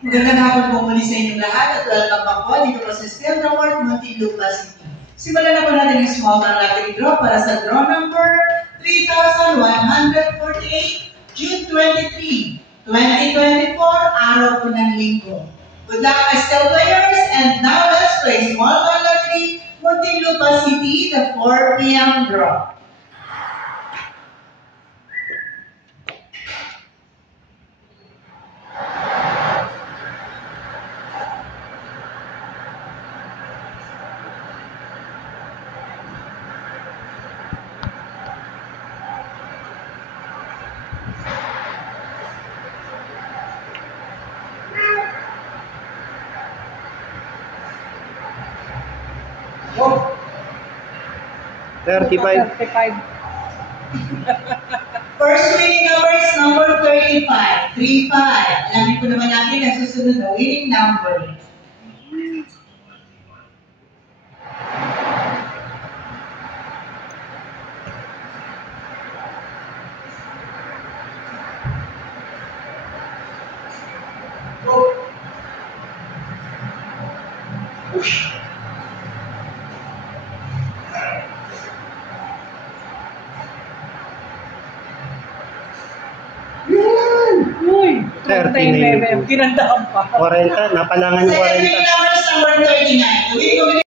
Magandang hapon po muli sa inyong lahat at welcome back po dito po sa Steel Report, Muntinlupa City. Simulan na po natin yung small town lottery draw para sa draw number 3,148, June 23, 2024, araw po ng linggo. Good luck, my steel players, and now let's play small town lottery, Muntinlupa City, the 4 p.m. draw. Oh. 35. First winning number is number 35. 35. Alamin po naman natin ang susunod na winning number. Push. Uy! 39. Kinandaan pa. 40. Napalangan yung Second winning 40. number is number 39.